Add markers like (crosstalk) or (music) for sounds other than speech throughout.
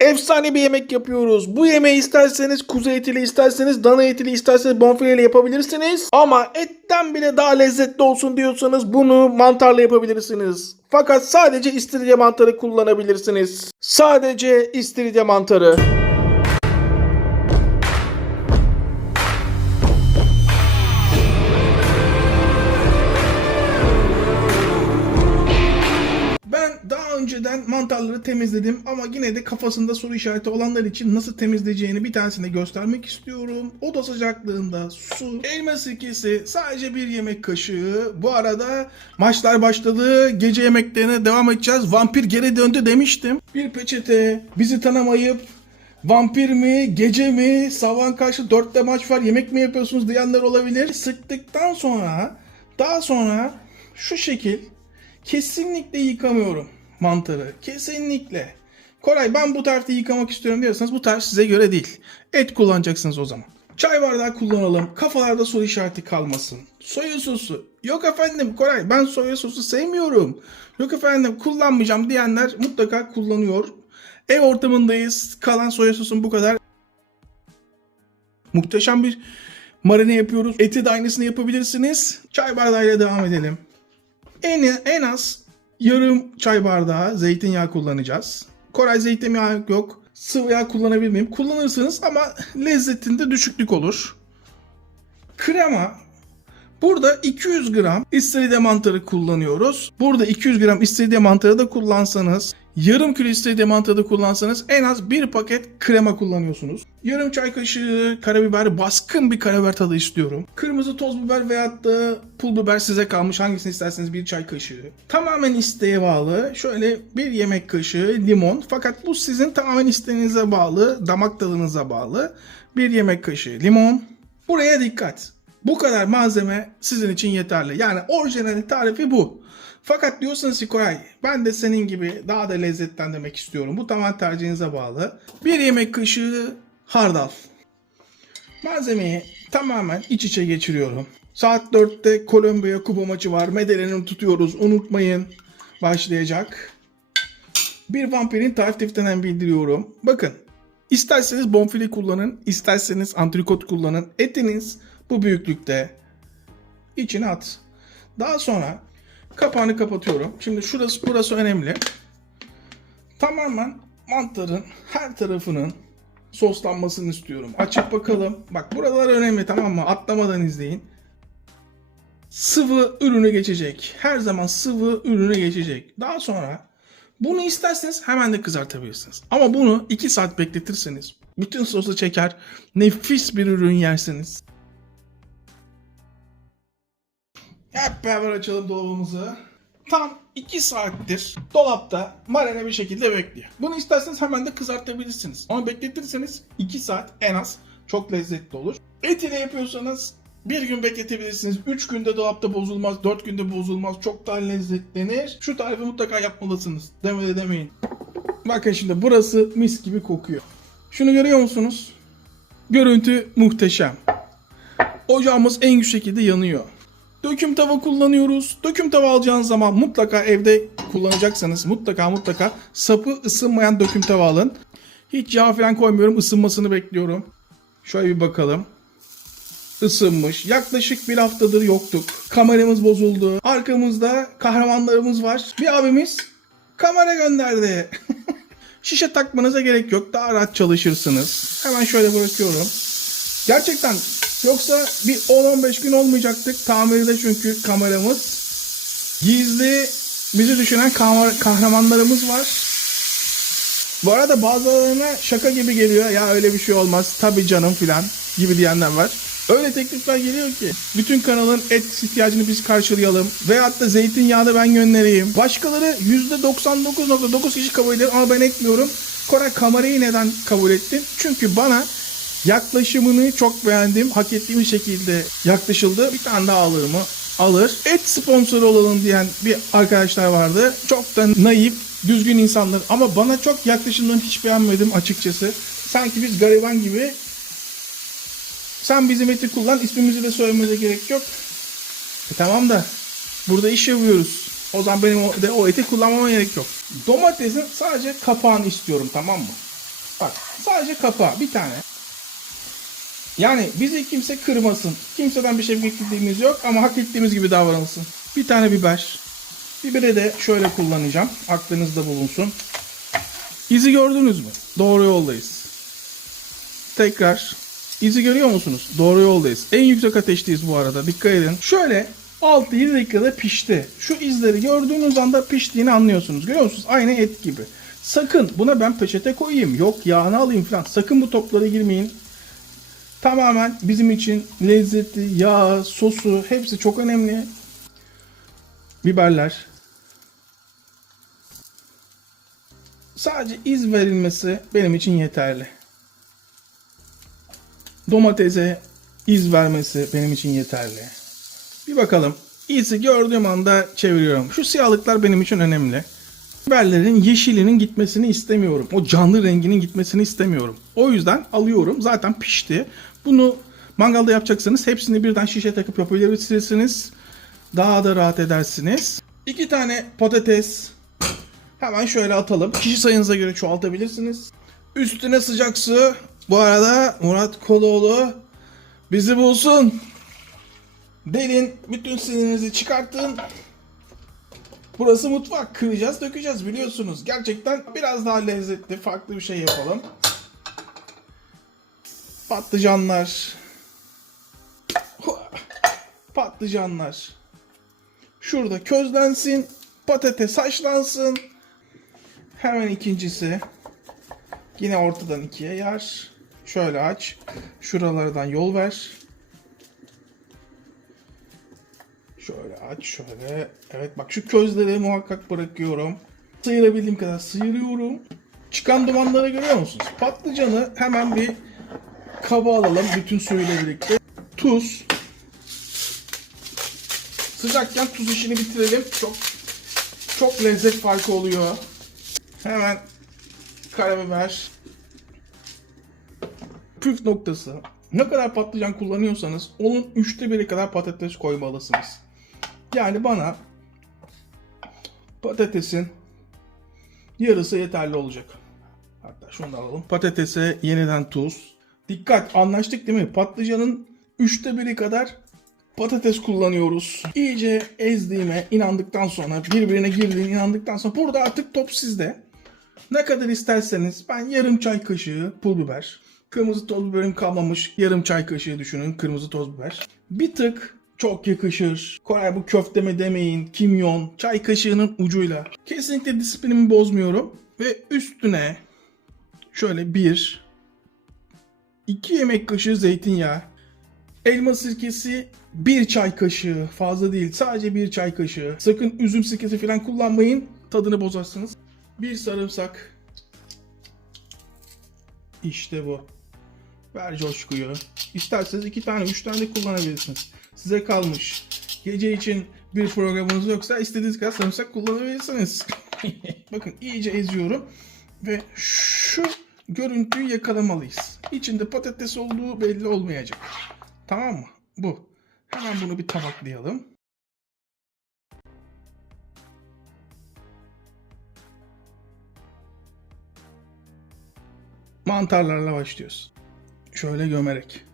Efsane bir yemek yapıyoruz. Bu yemeği isterseniz kuzu etiyle, isterseniz dana etiyle, isterseniz bonfileyle yapabilirsiniz. Ama etten bile daha lezzetli olsun diyorsanız bunu mantarla yapabilirsiniz. Fakat sadece istiridye mantarı kullanabilirsiniz. Sadece istiridye mantarı. Önceden mantarları temizledim ama yine de kafasında soru işareti olanlar için nasıl temizleyeceğini bir tanesini göstermek istiyorum. Oda sıcaklığında su, elma sirkesi, sadece bir yemek kaşığı. Bu arada maçlar başladı. Gece yemeklerine devam edeceğiz. Vampir geri döndü demiştim. Bir peçete, bizi tanımayıp Vampir mi, gece mi, sabahın karşı dörtte maç var, yemek mi yapıyorsunuz diyenler olabilir. Sıktıktan sonra, daha sonra şu şekil kesinlikle yıkamıyorum mantarı. Kesinlikle. Koray ben bu tarifte yıkamak istiyorum diyorsanız bu tarif size göre değil. Et kullanacaksınız o zaman. Çay bardağı kullanalım. Kafalarda soru işareti kalmasın. Soya sosu. Yok efendim Koray ben soya sosu sevmiyorum. Yok efendim kullanmayacağım diyenler mutlaka kullanıyor. Ev ortamındayız. Kalan soya sosun bu kadar. Muhteşem bir marine yapıyoruz. Eti de aynısını yapabilirsiniz. Çay bardağıyla devam edelim. En, en az yarım çay bardağı zeytinyağı kullanacağız. Koray zeytinyağı yok. Sıvı yağ kullanabilir miyim? Kullanırsınız ama lezzetinde düşüklük olur. Krema. Burada 200 gram istiridye mantarı kullanıyoruz. Burada 200 gram istiridye mantarı da kullansanız, yarım kilo istiridye mantarı da kullansanız en az bir paket krema kullanıyorsunuz. Yarım çay kaşığı karabiber, baskın bir karabiber tadı istiyorum. Kırmızı toz biber veyahut da pul biber size kalmış. Hangisini isterseniz bir çay kaşığı. Tamamen isteğe bağlı. Şöyle bir yemek kaşığı limon. Fakat bu sizin tamamen isteğinize bağlı, damak tadınıza bağlı. Bir yemek kaşığı limon. Buraya dikkat. Bu kadar malzeme sizin için yeterli. Yani orijinal tarifi bu. Fakat diyorsanız ki Koray ben de senin gibi daha da lezzetlendirmek istiyorum. Bu tamamen tercihinize bağlı. Bir yemek kaşığı hardal. Malzemeyi tamamen iç içe geçiriyorum. Saat 4'te Kolombiya kupa maçı var. Medeleni tutuyoruz. Unutmayın. Başlayacak. Bir vampirin tarif defterinden bildiriyorum. Bakın. isterseniz bonfile kullanın, isterseniz antrikot kullanın. Etiniz bu büyüklükte içine at. Daha sonra kapağını kapatıyorum. Şimdi şurası burası önemli. Tamamen mantarın her tarafının soslanmasını istiyorum. Açıp bakalım. Bak buralar önemli tamam mı? Atlamadan izleyin. Sıvı ürünü geçecek. Her zaman sıvı ürünü geçecek. Daha sonra bunu isterseniz hemen de kızartabilirsiniz. Ama bunu 2 saat bekletirseniz bütün sosu çeker. Nefis bir ürün yersiniz. Hep beraber açalım dolabımızı. Tam 2 saattir dolapta marine bir şekilde bekliyor. Bunu isterseniz hemen de kızartabilirsiniz. Ama bekletirseniz 2 saat en az çok lezzetli olur. Et ile yapıyorsanız bir gün bekletebilirsiniz. 3 günde dolapta bozulmaz, 4 günde bozulmaz. Çok daha lezzetlenir. Şu tarifi mutlaka yapmalısınız. Demede demeyin. Bakın şimdi burası mis gibi kokuyor. Şunu görüyor musunuz? Görüntü muhteşem. Ocağımız en güçlü şekilde yanıyor. Döküm tava kullanıyoruz. Döküm tava alacağınız zaman mutlaka evde kullanacaksanız mutlaka mutlaka sapı ısınmayan döküm tava alın. Hiç yağ falan koymuyorum. ısınmasını bekliyorum. Şöyle bir bakalım. Isınmış. Yaklaşık bir haftadır yoktuk. Kameramız bozuldu. Arkamızda kahramanlarımız var. Bir abimiz kamera gönderdi. (laughs) Şişe takmanıza gerek yok. Daha rahat çalışırsınız. Hemen şöyle bırakıyorum. Gerçekten yoksa bir 10-15 gün olmayacaktık tamirde çünkü kameramız. Gizli bizi düşünen kahramanlarımız var. Bu arada bazılarına şaka gibi geliyor. Ya öyle bir şey olmaz. Tabii canım filan gibi diyenler var. Öyle teklifler geliyor ki. Bütün kanalın et ihtiyacını biz karşılayalım. Veyahut da zeytinyağını ben göndereyim. Başkaları %99.9 kişi kabul ediyor ama ben etmiyorum. Koray kamerayı neden kabul ettin? Çünkü bana yaklaşımını çok beğendim. Hak ettiğim şekilde yaklaşıldı. Bir tane daha alır mı? Alır. Et sponsoru olalım diyen bir arkadaşlar vardı. Çok da naif, düzgün insanlar. Ama bana çok yaklaşımlarını hiç beğenmedim açıkçası. Sanki biz gariban gibi sen bizim eti kullan, ismimizi de söylememize gerek yok. E tamam da burada iş yapıyoruz. O zaman benim de, o eti kullanmama gerek yok. Domatesin sadece kapağını istiyorum tamam mı? Bak sadece kapağı bir tane. Yani bizi kimse kırmasın. Kimseden bir şey beklediğimiz yok ama hak ettiğimiz gibi davranılsın. Bir tane biber. Biberi de şöyle kullanacağım. Aklınızda bulunsun. İzi gördünüz mü? Doğru yoldayız. Tekrar. İzi görüyor musunuz? Doğru yoldayız. En yüksek ateşteyiz bu arada. Dikkat edin. Şöyle 6-7 dakikada pişti. Şu izleri gördüğünüz anda piştiğini anlıyorsunuz. Görüyor musunuz? Aynı et gibi. Sakın buna ben peçete koyayım. Yok yağını alayım falan. Sakın bu toplara girmeyin. Tamamen bizim için lezzeti, yağı, sosu hepsi çok önemli. Biberler. Sadece iz verilmesi benim için yeterli. Domatese iz vermesi benim için yeterli. Bir bakalım. İzi gördüğüm anda çeviriyorum. Şu siyahlıklar benim için önemli. Biberlerin yeşilinin gitmesini istemiyorum. O canlı renginin gitmesini istemiyorum. O yüzden alıyorum. Zaten pişti. Bunu mangalda yapacaksanız hepsini birden şişe takıp yapabilirsiniz. Daha da rahat edersiniz. İki tane patates. Hemen şöyle atalım. Kişi sayınıza göre çoğaltabilirsiniz. Üstüne sıcak su. Bu arada Murat Koloğlu bizi bulsun. Delin bütün sinirinizi çıkartın. Burası mutfak. Kıracağız, dökeceğiz biliyorsunuz. Gerçekten biraz daha lezzetli, farklı bir şey yapalım. Patlıcanlar. Patlıcanlar. Şurada közlensin. Patates haşlansın. Hemen ikincisi. Yine ortadan ikiye yar. Şöyle aç. Şuralardan yol ver. Şöyle aç şöyle. Evet bak şu közleri muhakkak bırakıyorum. Sıyırabildiğim kadar sıyırıyorum. Çıkan dumanları görüyor musunuz? Patlıcanı hemen bir kaba alalım bütün suyuyla birlikte. Tuz. Sıcakken tuz işini bitirelim. Çok çok lezzet farkı oluyor. Hemen karabiber. Püf noktası. Ne kadar patlıcan kullanıyorsanız onun üçte biri kadar patates koymalısınız. Yani bana patatesin yarısı yeterli olacak. Hatta şunu da alalım. Patatese yeniden tuz. Dikkat anlaştık değil mi? Patlıcanın üçte biri kadar patates kullanıyoruz. İyice ezdiğime inandıktan sonra birbirine girdiğine inandıktan sonra burada artık top sizde. Ne kadar isterseniz ben yarım çay kaşığı pul biber. Kırmızı toz biberim kalmamış. Yarım çay kaşığı düşünün kırmızı toz biber. Bir tık çok yakışır. Koray bu köfte mi demeyin. Kimyon. Çay kaşığının ucuyla. Kesinlikle disiplinimi bozmuyorum. Ve üstüne şöyle bir iki yemek kaşığı zeytinyağı. Elma sirkesi bir çay kaşığı. Fazla değil. Sadece bir çay kaşığı. Sakın üzüm sirkesi falan kullanmayın. Tadını bozarsınız. Bir sarımsak. İşte bu. Ver coşkuyu. İsterseniz iki tane, üç tane de kullanabilirsiniz. Size kalmış. Gece için bir programınız yoksa istediğiniz kadar sarımsak kullanabilirsiniz. (laughs) Bakın iyice eziyorum. Ve şu görüntüyü yakalamalıyız. İçinde patates olduğu belli olmayacak. Tamam mı? Bu. Hemen bunu bir tabaklayalım. Mantarlarla başlıyoruz. Şöyle gömerek.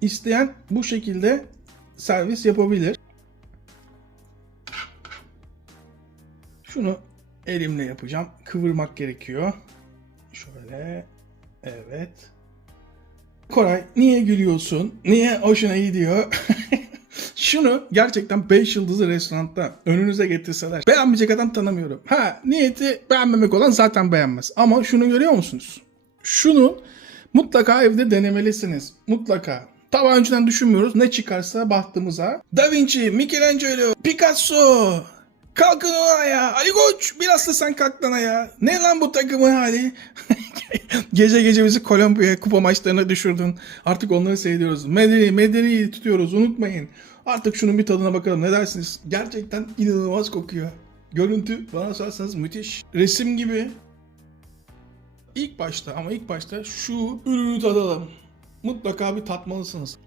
İsteyen bu şekilde servis yapabilir. Şunu elimle yapacağım. Kıvırmak gerekiyor. Şöyle. Evet. Koray niye gülüyorsun? Niye hoşuna gidiyor? (laughs) Şunu gerçekten 5 yıldızlı restoranda önünüze getirseler beğenmeyecek adam tanımıyorum. Ha niyeti beğenmemek olan zaten beğenmez. Ama şunu görüyor musunuz? Şunu mutlaka evde denemelisiniz. Mutlaka. Tabii önceden düşünmüyoruz. Ne çıkarsa bahtımıza. Da Vinci, Michelangelo, Picasso. Kalkın ona ya. Ali Koç biraz da sen kalk lan ya. Ne lan bu takımın hali? (laughs) gece gece bizi Kolombiya kupa maçlarına düşürdün. Artık onları seyrediyoruz. Medeni, Medeni'yi tutuyoruz unutmayın. Artık şunun bir tadına bakalım ne dersiniz? Gerçekten inanılmaz kokuyor. Görüntü bana sorarsanız müthiş. Resim gibi. İlk başta ama ilk başta şu ürünü tadalım. Mutlaka bir tatmalısınız.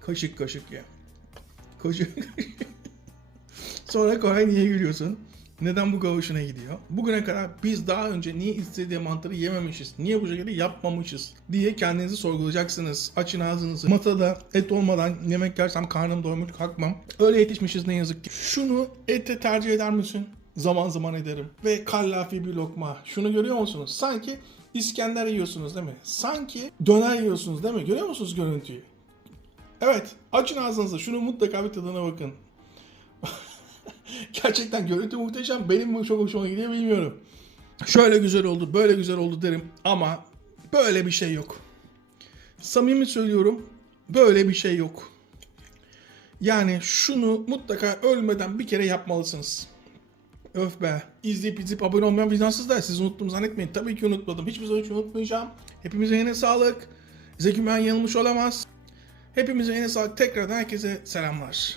Kaşık kaşık ya. Kaşık Sonra Koray niye gülüyorsun? Neden bu kadar gidiyor? Bugüne kadar biz daha önce niye istediği mantarı yememişiz? Niye bu şekilde yapmamışız? diye kendinizi sorgulayacaksınız. Açın ağzınızı. Masada et olmadan yemek yersem karnım doymuş kalkmam. Öyle yetişmişiz ne yazık ki. Şunu ete tercih eder misin? Zaman zaman ederim. Ve kallafi bir lokma. Şunu görüyor musunuz? Sanki İskender yiyorsunuz değil mi? Sanki döner yiyorsunuz değil mi? Görüyor musunuz görüntüyü? Evet. Açın ağzınızı. Şunu mutlaka bir tadına bakın. (laughs) Gerçekten görüntü muhteşem. Benim çok hoşuma gidiyor bilmiyorum. Şöyle güzel oldu, böyle güzel oldu derim ama böyle bir şey yok. Samimi söylüyorum, böyle bir şey yok. Yani şunu mutlaka ölmeden bir kere yapmalısınız. Öf be. İzleyip izleyip abone olmayan vicdansızlar. Siz unuttum zannetmeyin. Tabii ki unutmadım. Hiçbir zaman hiç unutmayacağım. Hepimize yine sağlık. Zeki Müren yanılmış olamaz. Hepimize yine sağlık. Tekrardan herkese selamlar.